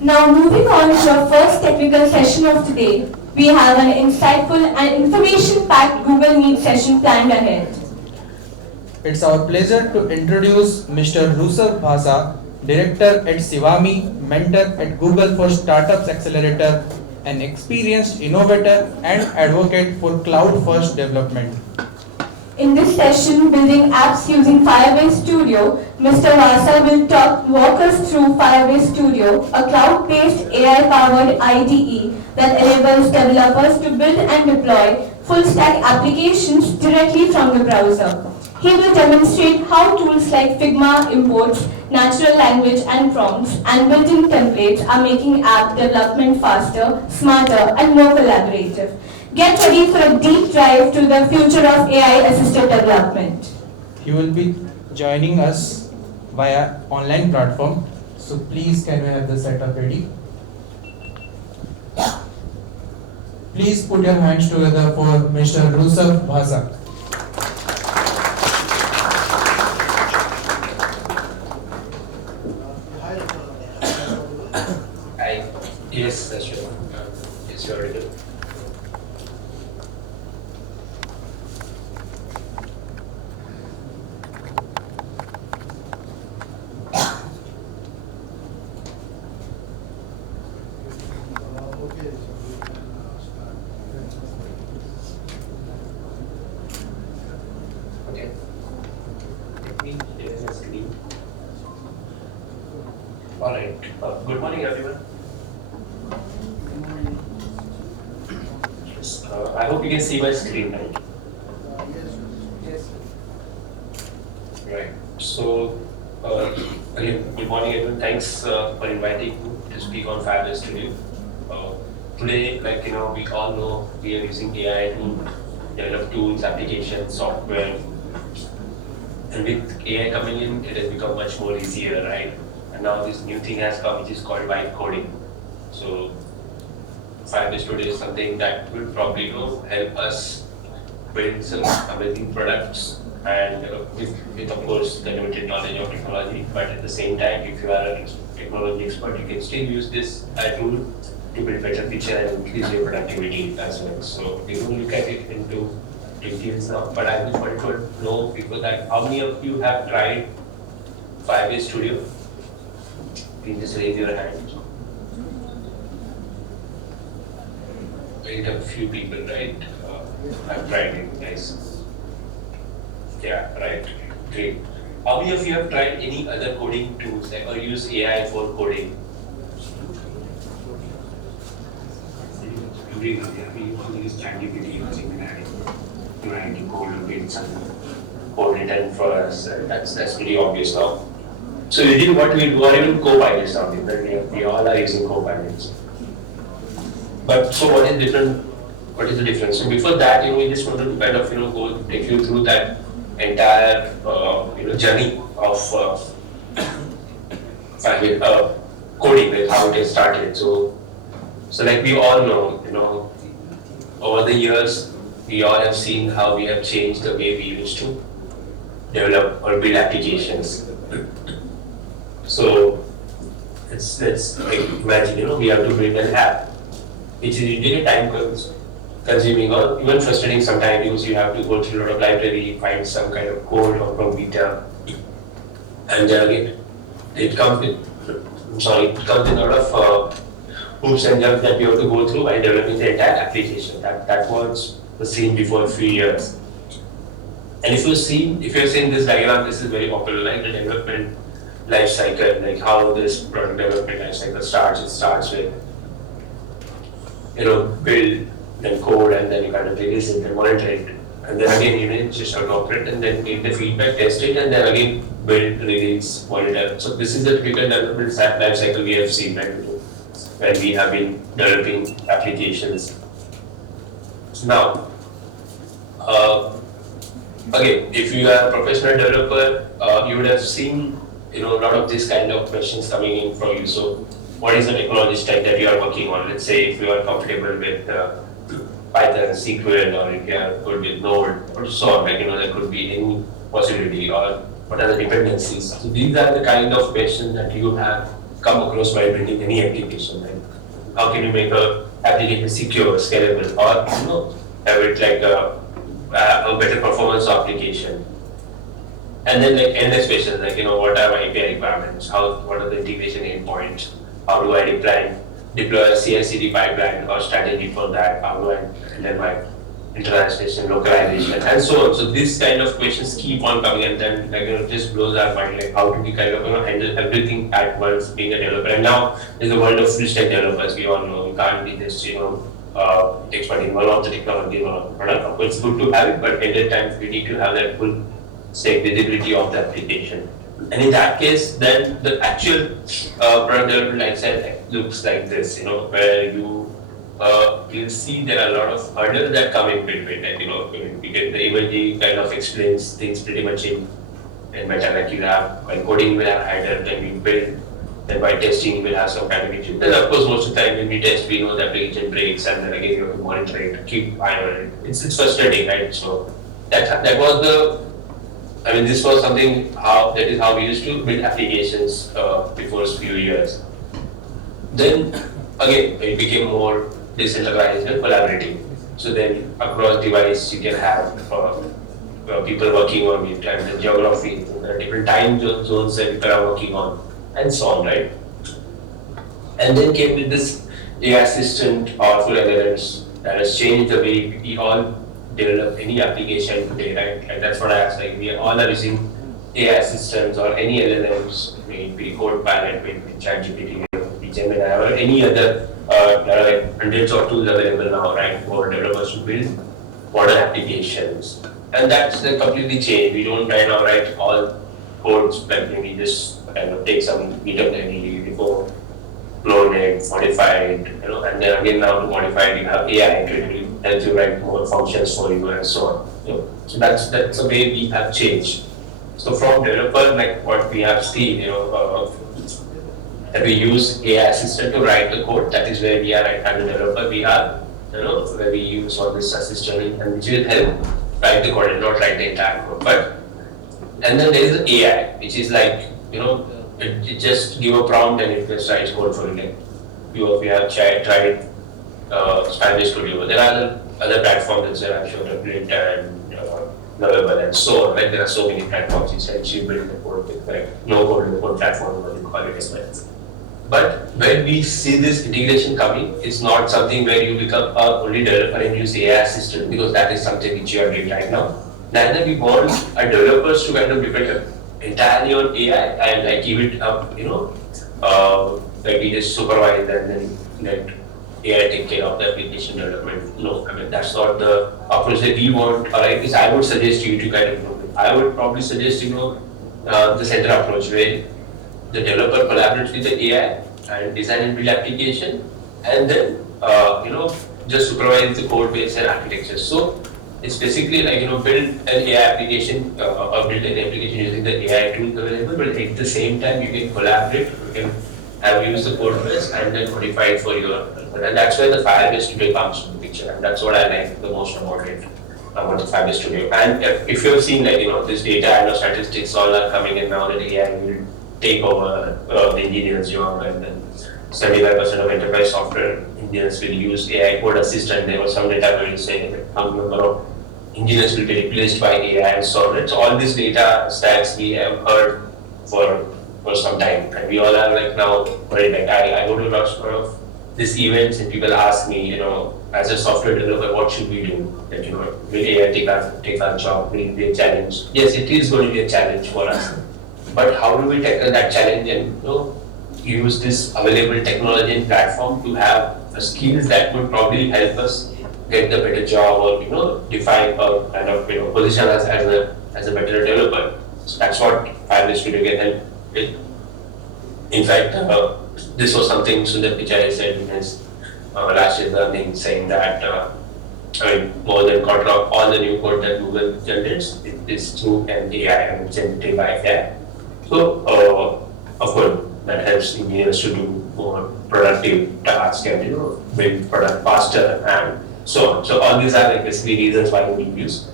Now moving on to our first technical session of today, we have an insightful and information-packed Google Meet session planned ahead. It's our pleasure to introduce Mr. Rushabh Vasa, Director at Shivaami, Mentor at Google for Startups Accelerator, an experienced innovator and advocate for cloud-first development. In this session, Building Apps Using Firebase Studio, Mr. Vasa will walk us through Firebase Studio, a cloud-based AI-powered IDE that enables developers to build and deploy full-stack applications directly from the browser. He will demonstrate how tools like Figma imports, natural language and prompts, and built-in templates are making app development faster, smarter, and more collaborative. Get ready for a deep dive to the future of AI-assisted development. He will be joining us via online platform. So please can we have the setup ready? Please put your hands together for Mr. Rushabh Vasa. Yes, that's sure. Yes, you're ready. Okay. Let me share my screen. All right. Good morning, everyone. I hope you can see my screen, right? Yes. Right. So, again, good morning, everyone. Thanks for inviting me to speak on Firebase Studio. Today, we all know we are using AI to develop tools, applications, software, and with AI coming in, it has become much more easier, right? And now this new thing has come, which is called vibe coding. So Firebase Studio is something that will probably help us build some amazing products and with of course the limited knowledge of technology. But at the same time, if you are a technology expert, you can still use this tool to build better feature and increase your productivity as well. So we will look at it into details now. But I just want to know people that how many of you have tried Firebase Studio? Please just raise your hand. A few people, right? I've tried it, guys. Yeah, right. Great. How many of you have tried any other coding tools or use AI for coding? We use ChatGPT using to write the code or get some code written for us. That's pretty obvious now. So usually what we do are even co-pilots now. We all are using co-pilots. But so what is different? What is the difference? So before that, we just wanted to kind of go take you through that entire journey of coding, like how it has started. So like we all know, over the years, we all have seen how we have changed the way we used to develop or build applications. So let's like imagine, we have to build an app, which is usually time consuming or even frustrating sometimes. You have to go through a lot of library, find some kind of code or from beta, and it comes with a lot of hoops and jumps that we have to go through while developing the entire application. That was the scene before a few years. And if you've seen this diagram, this is very popular, like the development life cycle, like how this product development life cycle starts. It starts with build, then code, and then you kind of release it and monitor it. And then again, just operate and then get the feedback, test it, and then again build, release, monitor. So this is the typical development life cycle we have seen, right? When we have been developing applications. Now, again, if you are a professional developer, you would have seen a lot of this kind of questions coming in from you. So, what is the technology stack that you are working on? Let's say if you are comfortable with Python, SQL, or if you are good with Node, or so on, there could be any possibility, or what are the dependencies? So these are the kind of questions that you have come across while building any application. Like how can you make a application secure, scalable, or have it like a better performance application. And then like endless questions like what are my API requirements? What are the integration endpoints? How do I deploy a CI/CD pipeline or strategy for that? How do I handle my internationalization, localization, and so on? So these kind of questions keep on coming, and then it just blows our mind. Like how do we kind of handle everything at once being a developer? And now in the world of full stack developers, we all know we can't be just expert in one of the technology, one of the product. Of course, it's good to have it, but at that time we need to have that full say visibility of the application. And in that case, then the actual product development lifecycle looks like this, where you'll see there are a lot of hurdles that come in between. And you get the emoji kind of explains things pretty much in meta, like you have by coding you will have header, then you build, then by testing you will have some kind of issue. Then of course most of the time when we test we know the application breaks, and then again you have to monitor it, keep eye on it. It's frustrating, right? So that was this was something that is how we used to build applications before a few years. Then again it became more decentralized and collaborative. So then across device you can have people working on it, and the geography, the different time zones that people are working on, and so on, right? And then came with this AI assistant, powerful LLMs that has changed the way we all develop any application today, right? Like that's what I asked. Like we all are using AI assistants or any LLMs, maybe Copilot, maybe ChatGPT, maybe Gemini, or any other. There are like hundreds of tools available now, right, for developers to build modern applications. And that's completely changed. We don't right now write all codes, but we just kind of take some meter library, before clone it, modify it, and then again now to modify it, you have AI to help you write more functions for you and so on. So that's the way we have changed. So from developer, like what we have seen, that we use AI assistant to write the code. That is where we are right as a developer. We are, where we use all this assistant and which will help write the code and not write the entire code. And then there is the AI, which is like, it just give a prompt and it just writes code for you. Like we have tried Firebase Studio. There are other platforms that I'm sure Replit and Lovable and so on. Like there are so many platforms which you build the code with, like no code platform, what you call it as well. But when we see this integration coming, it's not something where you become a only developer and use AI assistant, because that is something which you are doing right now. Neither we want our developers to kind of depend entirely on AI and like give it up, like we just supervise and then let AI take care of the application development. No, that's not the approach that we want. Or at least I would suggest you to kind of I would probably suggest the center approach where the developer collaborates with the AI and design and build application, and then just supervise the code base and architecture. So it's basically like build an AI application or build an application using the AI tools available, but at the same time you can collaborate, you can have used the code base and then modify it for your, and that's where the Firebase Studio comes to the picture, and that's what I like the most about it, about the Firebase Studio. And if you've seen that this data and statistics all are coming in now, that AI will take over the engineer's job, and then 75% of enterprise software engineers will use AI code assistant. There was some data where you say that some number of engineers will be replaced by AI and so on. So all these data stacks we have heard for some time, and we all are like now worried. Like I go to lots of these events and people ask me, as a software developer, what should we do? That will AI take our job? Will it be a challenge? Yes, it is going to be a challenge for us. But how do we tackle that challenge and use this available technology and platform to have the skills that would probably help us get the better job, or define or kind of position us as a better developer? So that's what Firebase Studio can help with. In fact, this was something Sundar Pichai said in his last year's earnings, saying that more than quarter of all the new code that Google generates is through an AI and generated by AI. So, of course, that helps engineers to do more productive tasks and build product faster and so on. So all these are like basically reasons why we use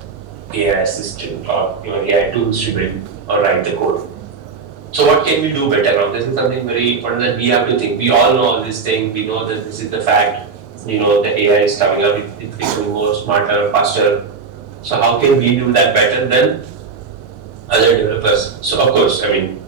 AI assistant or AI tools to build or write the code. So what can we do better now? This is something very important that we have to think. We all know all this thing. We know that this is the fact. You know, the AI is coming up. It's becoming more smarter, faster. So how can we do that better than other developers? So of course, I mean,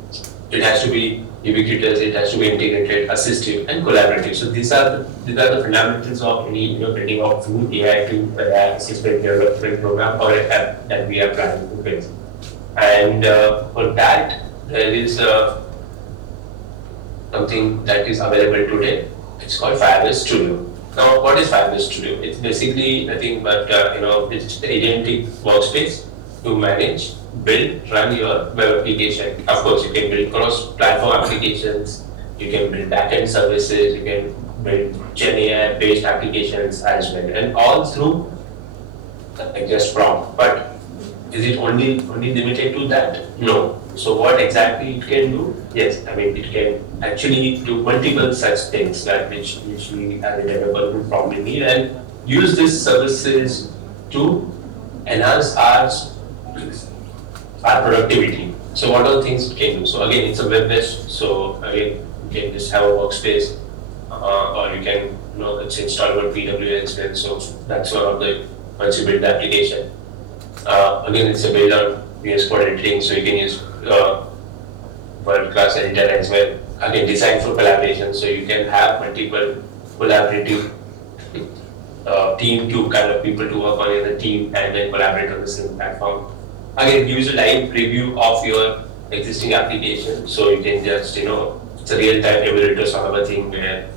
it has to be ubiquitous. It has to be integrated, assistive, and collaborative. So these are the fundamentals of any building of new AI to AI assisted development program or app that we are planning to build. And for that, there is something that is available today. It's called Firebase Studio. Now, what is Firebase Studio? It's basically nothing but it's an agentic workspace to manage, build, run your web application. Of course, you can build cross-platform applications. You can build backend services. You can build Gen AI-based applications as well, and all through just prompt. But is it only limited to that? No. So what exactly it can do? Yes, I mean it can actually do multiple such things that which we as a developer would probably need, and use these services to enhance our productivity. So what are the things it can do? So again, it's a web based. So again, you can just have a workspace, or you can it's installable PWA as well. So that's one of the once you build the application. Again, it's a build on VS Code editing, so you can use world-class editor as well. Again, designed for collaboration, so you can have multiple collaborative team to kind of people to work on in the team and then collaborate on the same platform. Again, use a live preview of your existing application, so you can just it's a real-time emulator sort of a thing where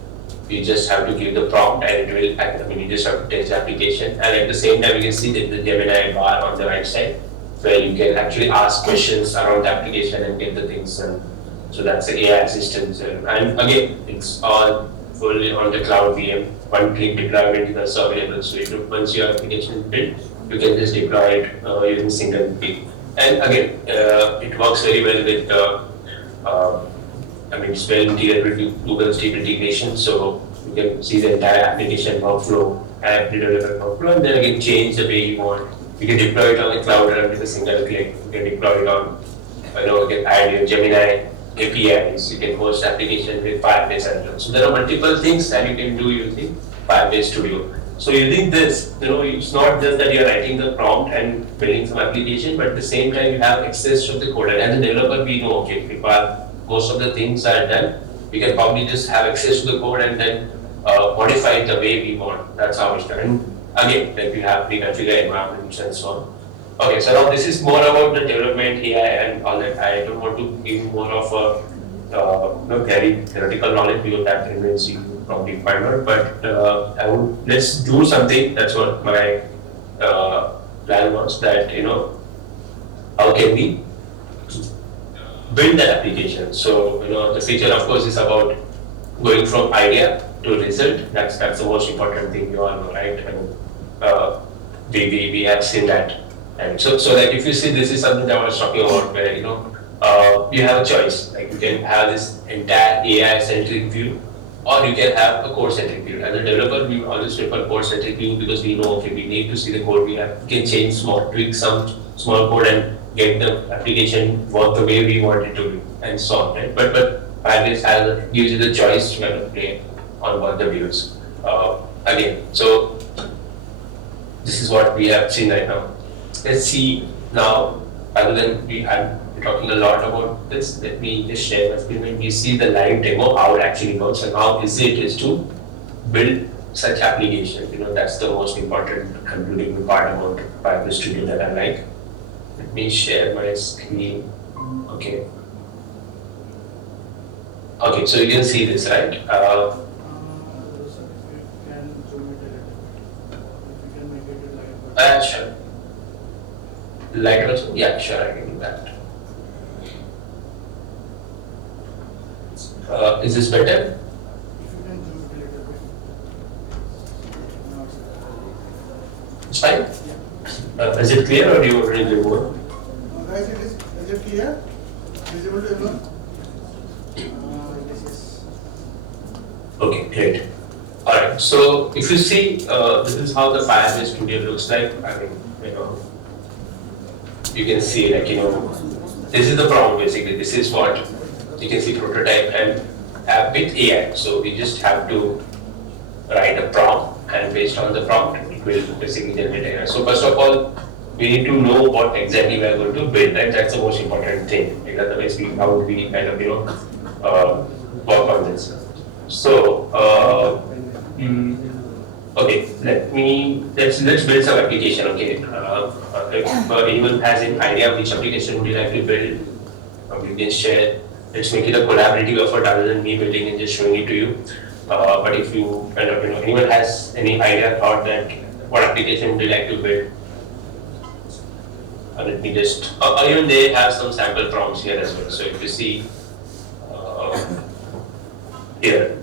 you just have to give the prompt and it will, I mean, you just have to test the application, and at the same time you can see that the Gemini bar on the right side where you can actually ask questions around the application and get the things done. So that's the AI assistant. And again, it's all fully on the cloud VM. One-click deployment is also available. So once your application is built, you can just deploy it using single click. And again, it works very well with it's well integrated with Google's deep integration, so you can see the entire application workflow and developer workflow, and then again change the way you want. You can deploy it on the cloud run with a single click. You can deploy it on, you can add your Gemini APIs. You can host application with Firebase as well. So there are multiple things that you can do using Firebase Studio. So using this, it's not just that you're writing the prompt and building some application, but at the same time you have access to the code. And as a developer, we know, okay, if most of the things are done, we can probably just have access to the code and then modify it the way we want. That's how it's done. And again, like we have pre-configured environments and so on. Okay, so now this is more about the development AI and all that. I don't want to give more of a very theoretical knowledge because that remains you probably find out. But let's do something. That's what my plan was. That how can we build that application? So the feature, of course, is about going from idea to result. That's the most important thing, you all know, right? We have seen that, and so that if you see, this is something that I was talking about, where you have a choice. Like you can have this entire AI centric view, or you can have a code centric view. As a developer, we always prefer code centric view because we know, okay, we need to see the code. We can change tweak some small code and get the application work the way we want it to be, and so on, right? But Firebase gives you the choice to kind of play on both the views. Again, so this is what we have seen right now. Let's see now, other than we're talking a lot about this, let me just share my screen and we see the live demo, how it actually works and how easy it is to build such application. That's the most important concluding part about Firebase Studio that I like. Let me share my screen. Okay. Okay, so you can see this, right? Sure. Lighter also? Yeah, sure, I can do that. Is this better? It's fine? Is it clear or do you already do more? Guys, is it clear? Visible to everyone? Yes. Okay, great. Alright, so if you see, this is how the Firebase Studio looks like. I mean, you can see, like, this is the prompt basically. This is what you can see prototype and app with AI. So we just have to write a prompt, and based on the prompt, it will basically generate AI. So first of all, we need to know what exactly we are going to build, right? That's the most important thing. Because otherwise, how would we kind of work on this? So okay, let's build some application. Okay, if anyone has an idea of which application would you like to build, you can share. Let's make it a collaborative effort rather than me building and just showing it to you. But if you kind of anyone has any idea about that, what application would you like to build? Let me just. Even they have some sample prompts here as well. So if you see here,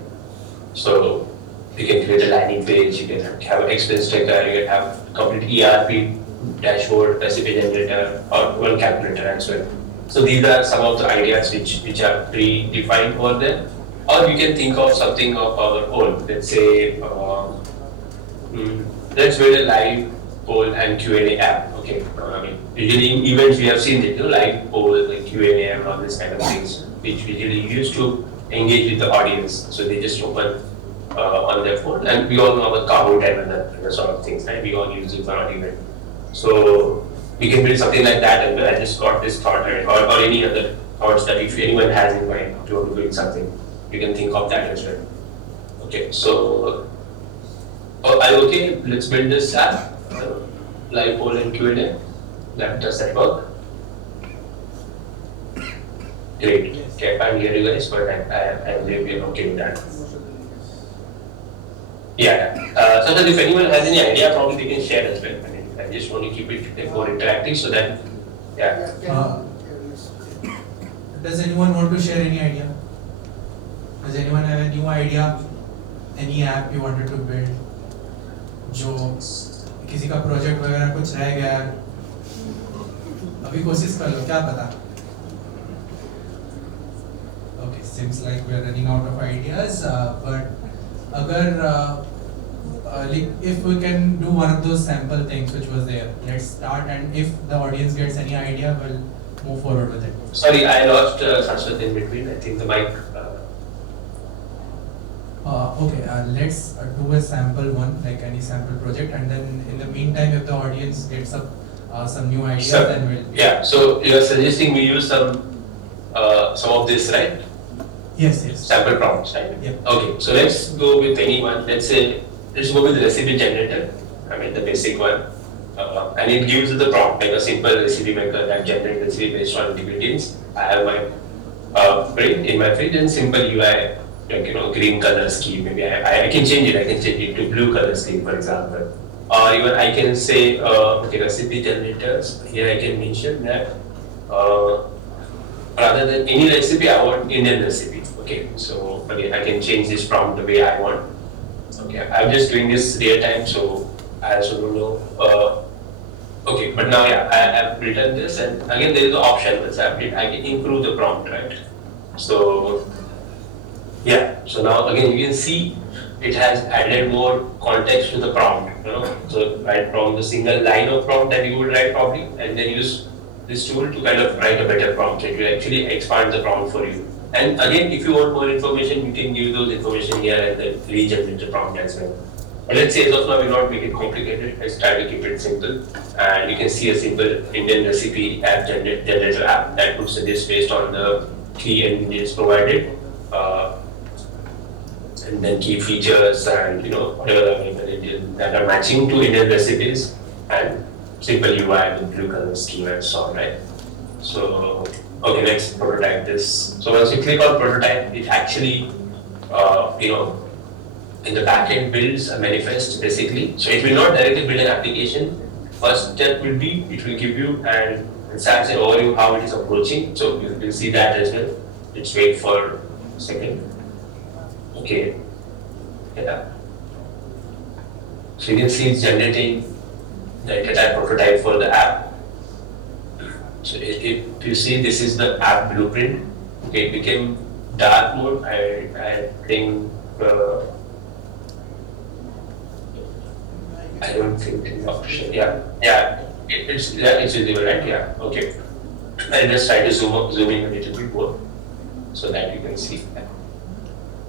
so you can create a landing page, you can have an expense tracker, you can have complete ERP dashboard, recipe generator, or one calculator as well. So these are some of the ideas which are predefined over there. Or you can think of something of our own. Let's say, let's build a live poll and Q&A app. Okay, usually in events we have seen it, live poll, like Q&A and all this kind of things, which we usually use to engage with the audience. So they just open on their phone, and we all know about Kahoot and that sort of things, right? We all use it for our event. So we can build something like that, and I just got this thought, right? Or any other thoughts that if anyone has in mind to build something, you can think of that as well. Okay, so are you okay? Let's build this app, live poll and Q&A. Does that work? Great. Okay, I can't hear you guys, but I believe you're okay with that. Yeah. So that if anyone has any idea, probably they can share as well. I just want to keep it more interactive so that, yeah. Does anyone want to share any idea? Does anyone have a new idea? Any app you wanted to build? जो किसी का project वगैरह कुछ रह गया है, अभी कोशिश कर लो, क्या पता? Okay, seems like we are running out of ideas, but अगर like if we can do one of those sample things which was there, let's start, and if the audience gets any idea, we'll move forward with it. Sorry, I lost Sanskrit in between. I think the mic. Okay, let's do a sample one, like any sample project, and then in the meantime, if the audience gets up some new ideas, then we'll. Yeah. So you're suggesting we use some of this, right? Yes. Sample prompts, right? Yeah. Okay. So let's go with anyone. Let's go with the recipe generator. The basic one. And it gives the prompt, like a simple recipe maker that generates recipe based on ingredients. I have my print in my fridge and simple UI, like green color scheme. Maybe I can change it. I can change it to blue color scheme, for example. Or even I can say, okay, recipe generators. Here I can mention that rather than any recipe, I want Indian recipe. Okay, so again, I can change this prompt the way I want. Okay, I'm just doing this real time, so I also don't know. Okay, but now I have written this, and again there is the option which I can improve the prompt, right? So yeah, so now again you can see it has added more context to the prompt. So right from the single line of prompt that you would write probably, and then use this tool to kind of write a better prompt. It will actually expand the prompt for you. And again, if you want more information, you can use those information here and then regenerate the prompt as well. But let's say as of now, we not make it complicated. Let's try to keep it simple. And you can see a simple Indian recipe app generator app that would suggest based on the key ingredients provided, and then key features and whatever available that are matching to Indian recipes, and simple UI with blue color scheme and so on, right? So okay, let's prototype this. So once you click on prototype, it actually in the backend builds a manifest basically. So it will not directly build an application. First step will be it will give you an overview how it is approaching. So you will see that as well. Let's wait for a second. Okay. Yeah. So you can see it's generating the entire prototype for the app. So if you see, this is the app blueprint. Okay, it became dark mode. I think. I don't think it's option. Yeah. It's visible, right? Yeah. Okay. I'll just try to zoom in a little bit more. so that you can see that.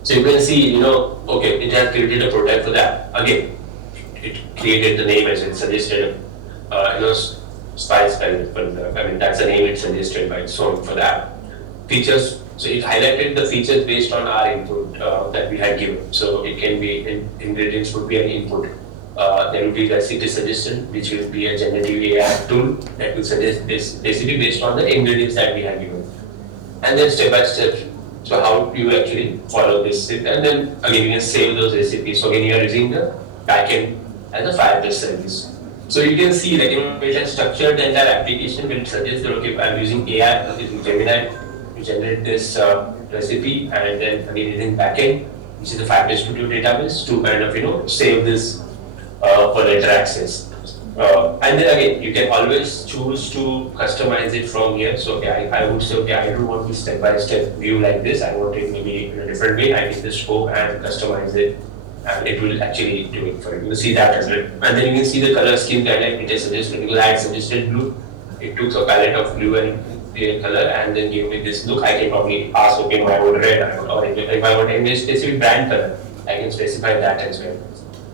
So you can see, okay, it has created a prototype for that. Again, it created the name as it suggested, Spice Spell. I mean, that's the name it suggested by its own for the app. Features, so it highlighted the features based on our input that we had given. So it can be, ingredients would be an input. There will be recipe suggestion, which will be a generative AI tool that will suggest this basically based on the ingredients that we have given. And then step by step, so how you actually follow this. And then again, you can save those recipes. So again, you are using the backend as a Firebase service. So you can see that it has structured the entire application will suggest that okay, I'm using AI, I'm using Gemini to generate this recipe, and then again using backend, which is the Firebase Studio database to kind of save this for later access. And then again, you can always choose to customize it from here. So okay, I would say okay, I don't want this step-by-step view like this. I want it maybe in a different way. I can just go and customize it, and it will actually do it for you. You will see that as well. And then you can see the color scheme guideline. It is suggested. Because I had suggested blue. It took a palette of blue and clear color and then gave me this look. I can probably ask, okay, no, I want red, or if I want any specific brand color, I can specify that as well.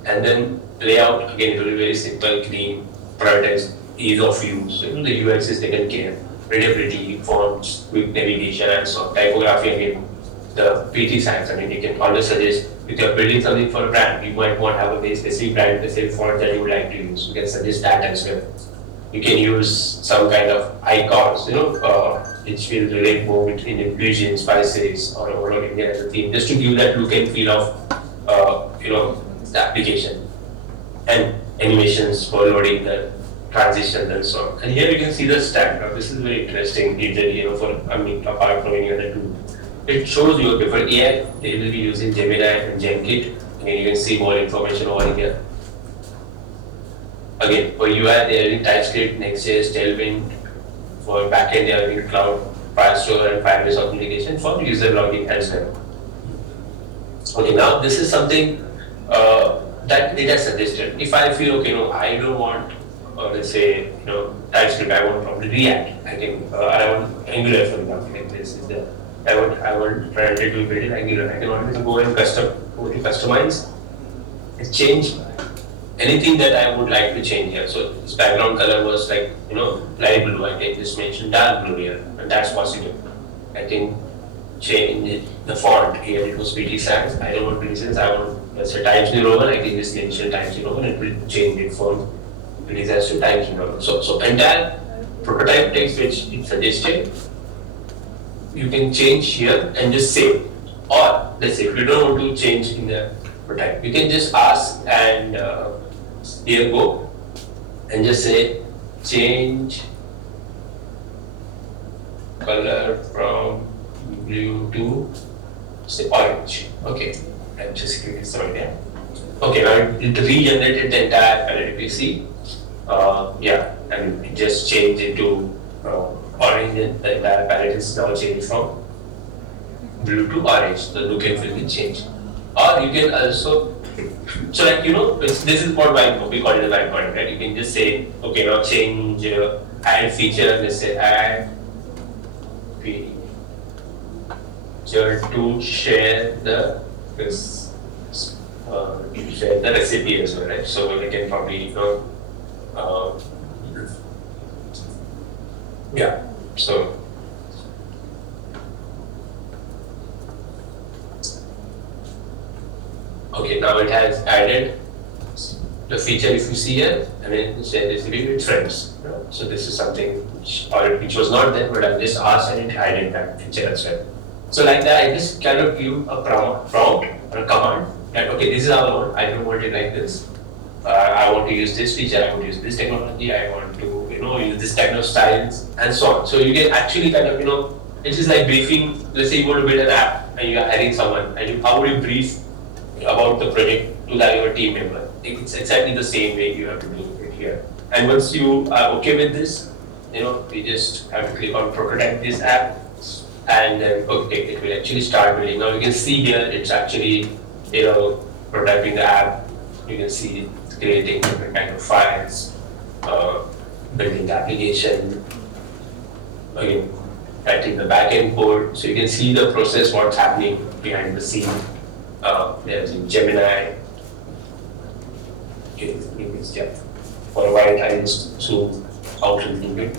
And then layout, again, it will be very simple, clean, prioritize ease of use. So, the UX is taken care, readability, fonts, quick navigation, and so on. Typography, again, the PT science. I mean, you can always suggest if you're building something for a brand, you might want to have a very specific brand, specific font that you would like to use. You can suggest that as well. You can use some kind of icons, which will relate more between ingredients, spices, or India as a theme, just to give that look and feel of, the application. And animations for loading the transitions and so on. And here you can see the stack. Now, this is very interesting. Apart from any other tool, it shows you okay, for AI, they will be using Gemini and GenKit. And you can see more information over here. Again, for UI, they are using TypeScript, Next.js, Tailwind. For backend, they are using Cloud, Firestore, and Firebase authentication for user login as well. Okay, now this is something that it has suggested. If I feel okay, no, I don't want, let's say, TypeScript, I want probably React. I want Angular, for example. Like this is the I want priority to build in Angular. I can always go and customize and change anything that I would like to change here. So this background color was like light blue. I can just mention dark blue here, and that's possible. I can change the font here. It was PT sans. I don't want reasons. I want, let's say, Times New Roman. I can just mention Times New Roman. It will change it from PT sans to Times New Roman. So entire prototype text which it suggested, you can change here and just save. Or let's say if you don't want to change in the prototype, you can just ask and here go and just say change color from blue to say orange. Okay, I'm just giving this right here. Okay, now it regenerated the entire palette. If you see, and it just changed it to orange, and the entire palette is now changed from blue to orange. The look and feel will change. Or you can also, so like this is what we call it a bytecode, right? You can just say, okay, now change add feature. Let's say add feature to share the recipe as well, right? So we can probably so. Okay, now it has added the feature if you see here, and then share this with friends. So this is something which was not there, but I just asked and it added that feature as well. So like that, I just kind of give a prompt or a command that okay, this is how I want. I don't want it like this. I want to use this feature. I want to use this technology. I want to use this type of styles and so on. So you can actually kind of it's just like briefing. Let's say you want to build an app and you are hiring someone, and how would you brief about the project to your team member? It's exactly the same way you have to do it here. And once you are okay with this, you just have to click on prototype this app, and then okay, it will actually start building. Now you can see here it's actually prototyping the app. You can see it's creating different kind of files, building the application. Again, writing the backend code. So you can see the process, what's happening behind the scene. There's Gemini. Yeah. For a while, I just zoom out a little bit.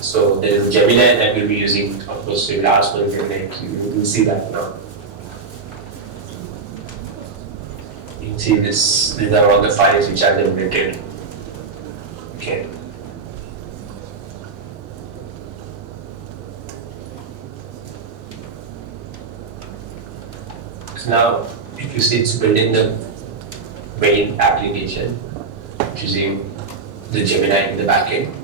So there is Gemini that we'll be using. Of course, we'll ask for Gemini. You will see that now. You can see this. These are all the files which are generated. Okay. So now, if you see, it's building the main application using the Gemini in the backend.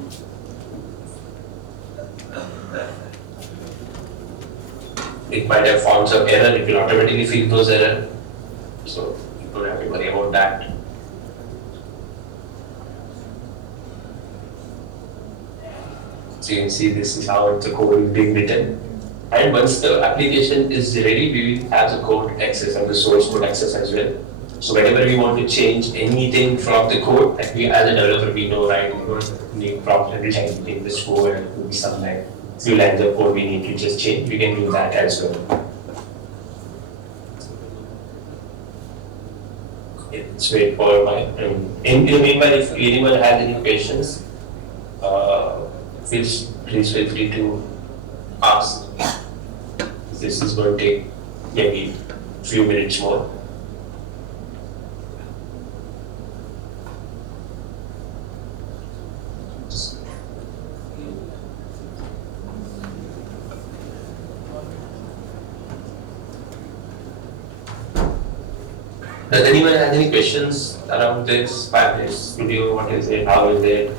It might have found some error, it will automatically fix those errors. So you don't have to worry about that. So you can see this is how the code is being written. And once the application is ready, we will have the code access and the source code access as well. So whenever we want to change anything from the code, like we as a developer, we know, right? We don't need prompt every time we take this code and it will be some like few lines of code we need to just change. We can do that as well. Let's wait for a while. In the meanwhile, if anyone has any questions, please feel free to ask. This is going to take maybe a few minutes more. Does anyone have any questions around this Firebase Studio? What is it? How is it?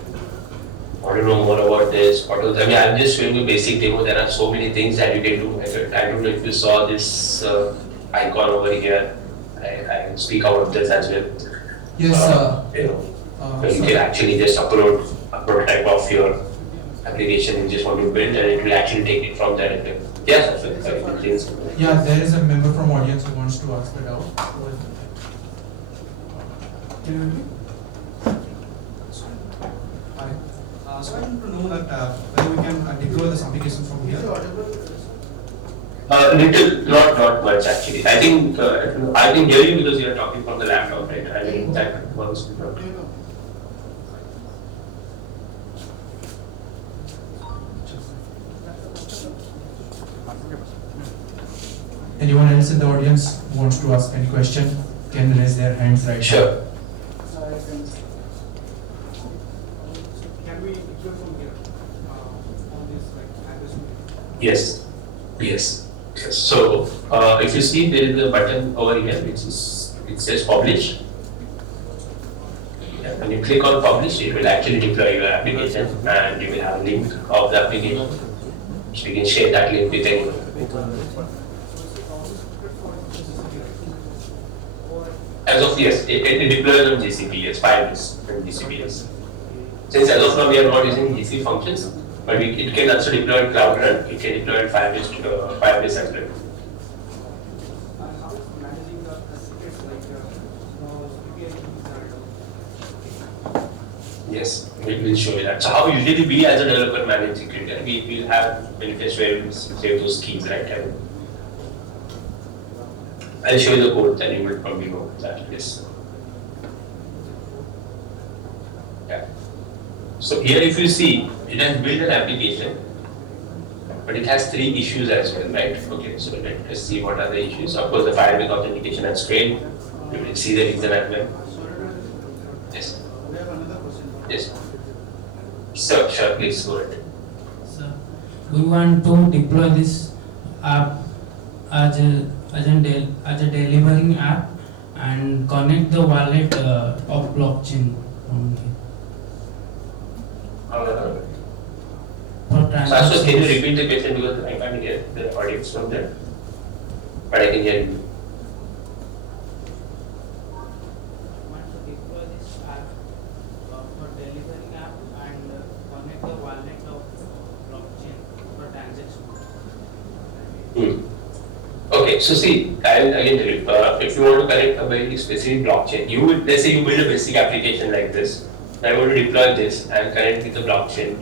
Want to know more about this? What is, I mean, I'm just showing you basic demo. There are so many things that you can do. I don't know if you saw this icon over here. I can speak about this as well. Yes, you can actually just upload a prototype of your application you just want to build, and it will actually take it from there. Yes, please. Yeah, there is a member from audience who wants to ask the doubt. Hi. So I want to know that whether we can deploy this application from here. Not much actually. I think I can hear you because you are talking from the laptop, right? I mean that works. Anyone else in the audience who wants to ask any question can raise their hands right now. Sure. Can we deploy from here on this Firebase? Yes. Yes. So if you see, there is a button over here which is it says publish. Yeah, when you click on publish, it will actually deploy your application, and you will have a link of the application. So you can share that link with anyone. As of yes, it deploys on GCP, yes, Firebase and GCP, yes. Since as of now we are not using GCP functions, but it can also deploy Cloud Run, it can deploy Firebase as well. How is managing the secrets like Yes, we will show you that. So how usually we as a developer manage security? We will have manifest where we save those keys, right? I'll show you the code, then you will probably know that it is. Yeah. So here if you see, it has built an application, but it has 3 issues as well, right? Okay, so let us see what are the issues. Of course, the Firebase authentication has failed. You will see the reason as well. Yes. We have another question. Yes. Sure, please go ahead. So we want to deploy this app as a delivering app and connect the wallet of blockchain on here. For So transactions. can you repeat the question because I can't hear the audience from there, but I can hear you. Want to deploy this app for delivering app and connect the wallet of blockchain for transactions. Okay, so see, I'll again tell you, if you want to connect a very specific blockchain, you would, let's say you build a basic application like this, I want to deploy this and connect with the blockchain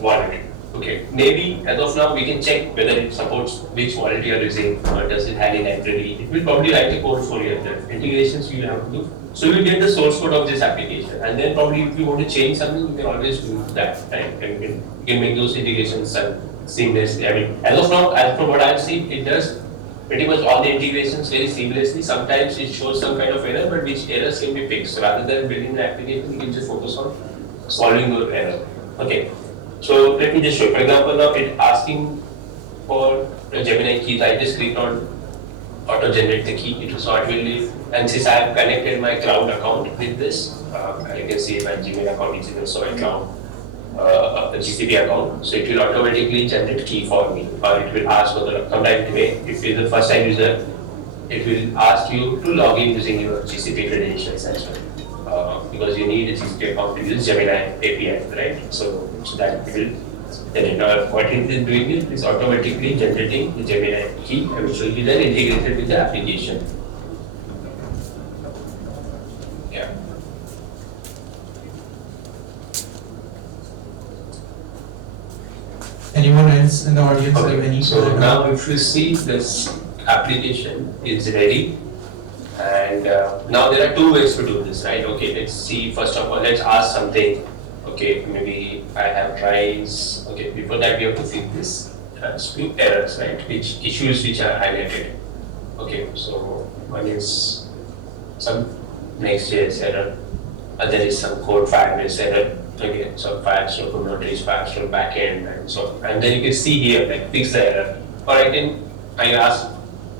wallet. Okay, maybe as of now we can check whether it supports which wallet you are using or does it have a library. It will probably write a code for you. The integrations you will have to do. So you will get the source code of this application, and then probably if you want to change something, you can always do that. Right? And you can make those integrations seamlessly. I mean, as of now, as from what I've seen, it does pretty much all the integrations very seamlessly. Sometimes it shows some kind of error, but which errors can be fixed. So rather than building the application, you can just focus on solving those errors. Okay. So let me just show you. For example, now it's asking for a Gemini keys. I just clicked on auto generate the key. It was automatically, and since I have connected my cloud account with this, I can see my Gmail account is also my cloud. A GCP account, so it will automatically generate key for me, or it will ask for the sometimes if you're the first time user, it will ask you to log in using your GCP credentials as well, because you need a GCP account to use Gemini API, right? So that will then what it is doing is automatically generating the Gemini key, which will be then integrated with the application. Yeah. Anyone else in the audience have Okay, any? so now if you see this application is ready, and now there are two ways to do this, right? Okay, let's see, first of all, let's ask something. Okay, maybe I have tries. Okay, before that we have to fix this few errors, right? Which issues which are highlighted. Okay, so one is some Next.js error, other is some code Firebase error. Okay, so Firestore could not reach Firestore backend, and so, and then you can see here like fix the error, or I ask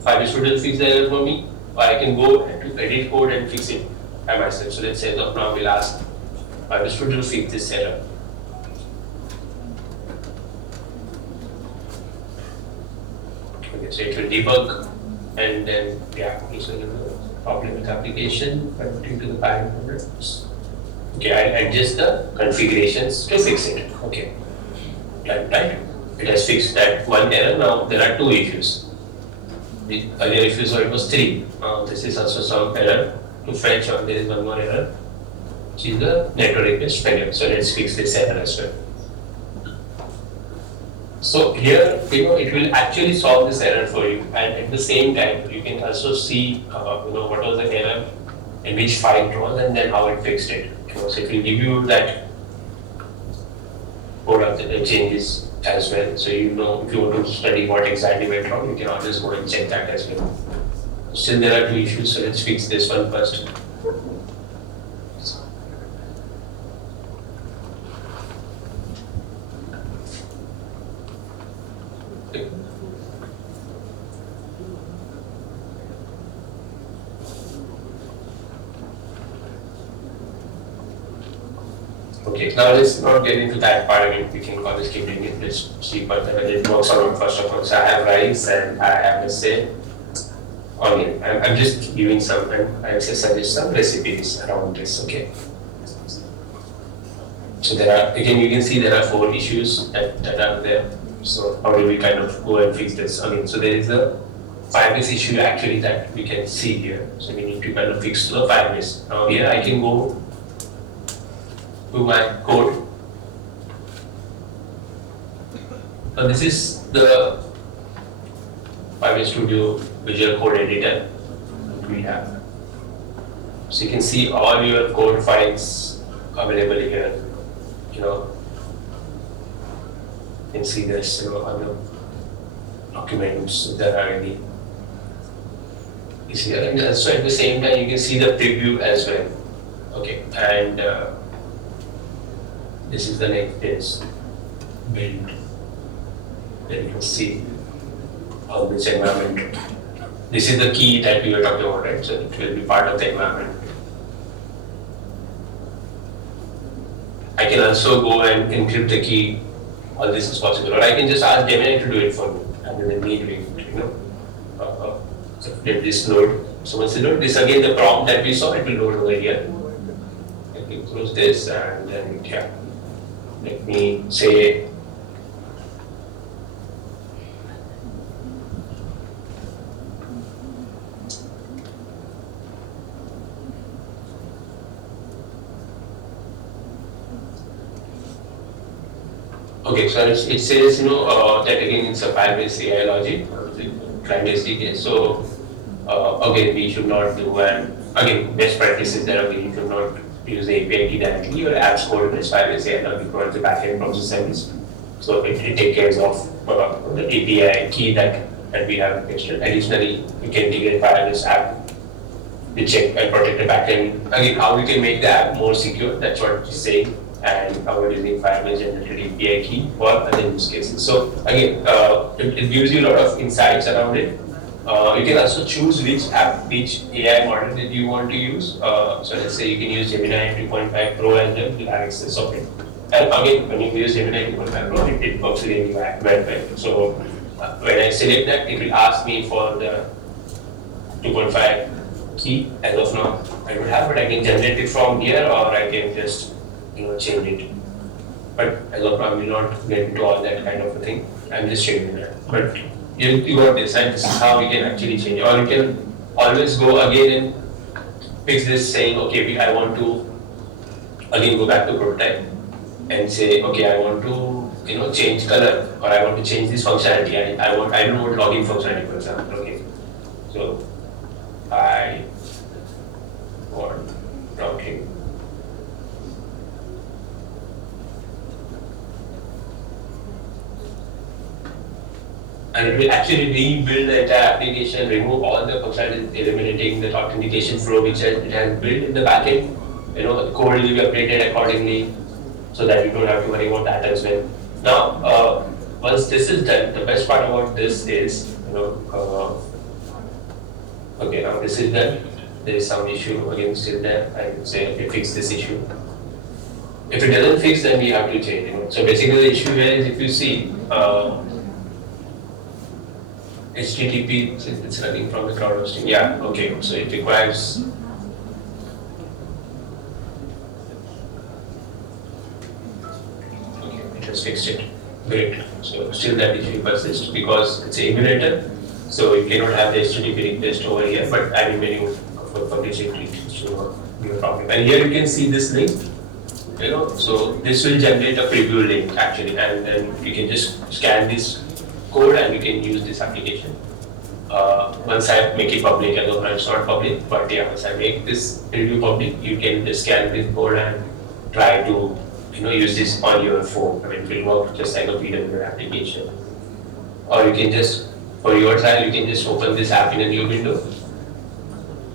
Firebase Studio to fix the error for me, or I can go to edit code and fix it by myself. So let's say as of now we'll ask Firebase Studio to fix this error. Okay, so it will debug, and then yeah, it's a problem with application, but due to the parameters. Okay, I adjust the configurations to fix it. Okay, right. It has fixed that one error. Now there are two issues. The earlier issues it was three. This is also some error to fetch, or there is one more error, which is the network request failure. So let's fix this error as well. So here, it will actually solve this error for you, and at the same time, you can also see, what was the error, in which file it was, and then how it fixed it. So it will give you that code of the changes as well. So if you want to study what exactly went wrong, you can always go and check that as well. Still there are two issues, so let's fix this one first. Okay, now let's not get into that part again. We can always keep doing it. Let's see whether it works or not first of all. So I have rice and I have, let's say, onion. I'm just giving some, and I suggest some recipes around this, okay? So there are, again, you can see there are 4 issues that are there. So how do we kind of go and fix this? So there is a Firebase issue actually that we can see here. So we need to kind of fix the Firebase. Now here I can go to my code. So this is the Firebase Studio Visual Code Editor that we have. So you can see all your code files available here. You can see this other documents if there are any. Is here, and also at the same time you can see the preview as well. Okay, and this is the next phase build. Then you can see how this environment. This is the key that we were talking about, right? So it will be part of the environment. I can also go and encrypt the key. All this is possible, or I can just ask Gemini to do it for me, and then me doing it. So let this load. So once it load, this again the prompt that we saw, it will load over here. Let me close this, and then yeah. Let me say Okay, so it says, that again it's a Firebase AI logic, client SDK. So, again, we should not do, and again, best practices that again, you should not use the API key directly. Your apps code is Firebase AI logic provides the backend process service. So it takes care of the API key that we have mentioned. Additionally, you can integrate Firebase app to check and protect the backend. Again, how we can make the app more secure, that's what it's saying, and how we're using Firebase generated API key for other use cases. So again, it gives you a lot of insights around it. You can also choose which AI model that you want to use. So let's say you can use Gemini 2.5 Pro as well, you'll have access of it. And again, when you use Gemini 2.5 Pro, it works really well. So when I select that, it will ask me for the 2.5 key. As of now, I don't have, but I can generate it from here, or I can just change it. But as of now, I will not get into all that kind of a thing. I'm just changing that. But you got this, and this is how we can actually change it. Or you can always go again and fix this, saying, okay, I want to again go back to prototype and say, okay, I want to change color, or I want to change this functionality. I don't want login functionality, for example. Okay, so I want login. And it will actually rebuild the entire application, remove all the functionality, eliminating the authentication flow which it has built in the backend. The code will be updated accordingly, so that you don't have to worry about that as well. Now, once this is done, the best part about this is, okay, now this is done. There is some issue again still there. I would say, okay, fix this issue. If it doesn't fix, then we have to change. So basically, the issue here is, if you see, HTTP, since it's running from the cloud hosting. Yeah, okay, so it requires. Okay, it has fixed it. Great. So still that issue persists because it's an emulator, so you cannot have the HTTP request over here, but I will menu for publishing it should be a problem. And here you can see this link, so this will generate a preview link actually, and then you can just scan this code and you can use this application. Once I make it public, as of now it's not public, but yeah, once I make this preview public, you can just scan this code and try to use this on your phone. I mean, it will work just like a PWA application. Or you can just, for your trial, you can just open this app in a new window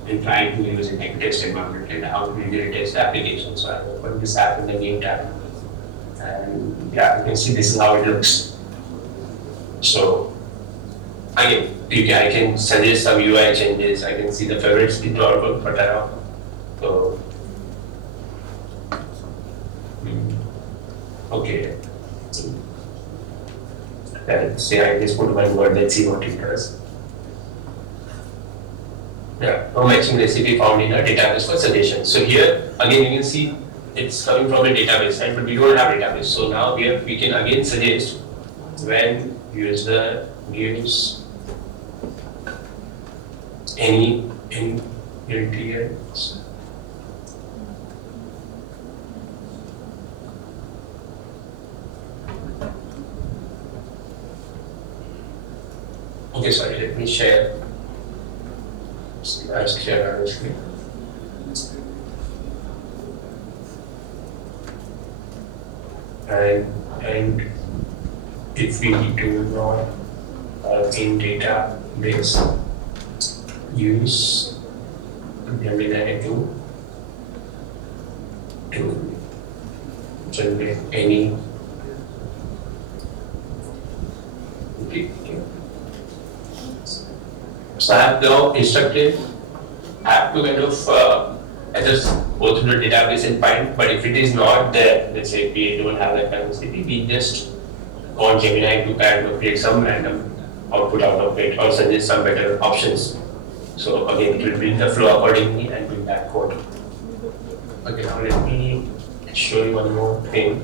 and try to use it in test environment and how to really test the application. So I open this app in the new tab, and yeah, you can see this is how it looks. So again, I can suggest some UI changes. I can see the favorites deployable, but I don't. So okay. Let's say I just put one word. Let's see what it does. Yeah, no matching recipe found in a database for suggestions. So here again you can see it's coming from a database, right? But we don't have database. So now we can again suggest when user gives any ingredients. Okay, sorry, let me share. I'll share our screen. And if we do not in database use Gemini to generate any so I have now instructed I have to kind of just go through the database and find, but if it is not there, let's say we don't have that capacity, we just want Gemini to kind of create some random output out of it or suggest some better options. So again, it will build the flow accordingly and build that code. Okay, now let me show you one more thing.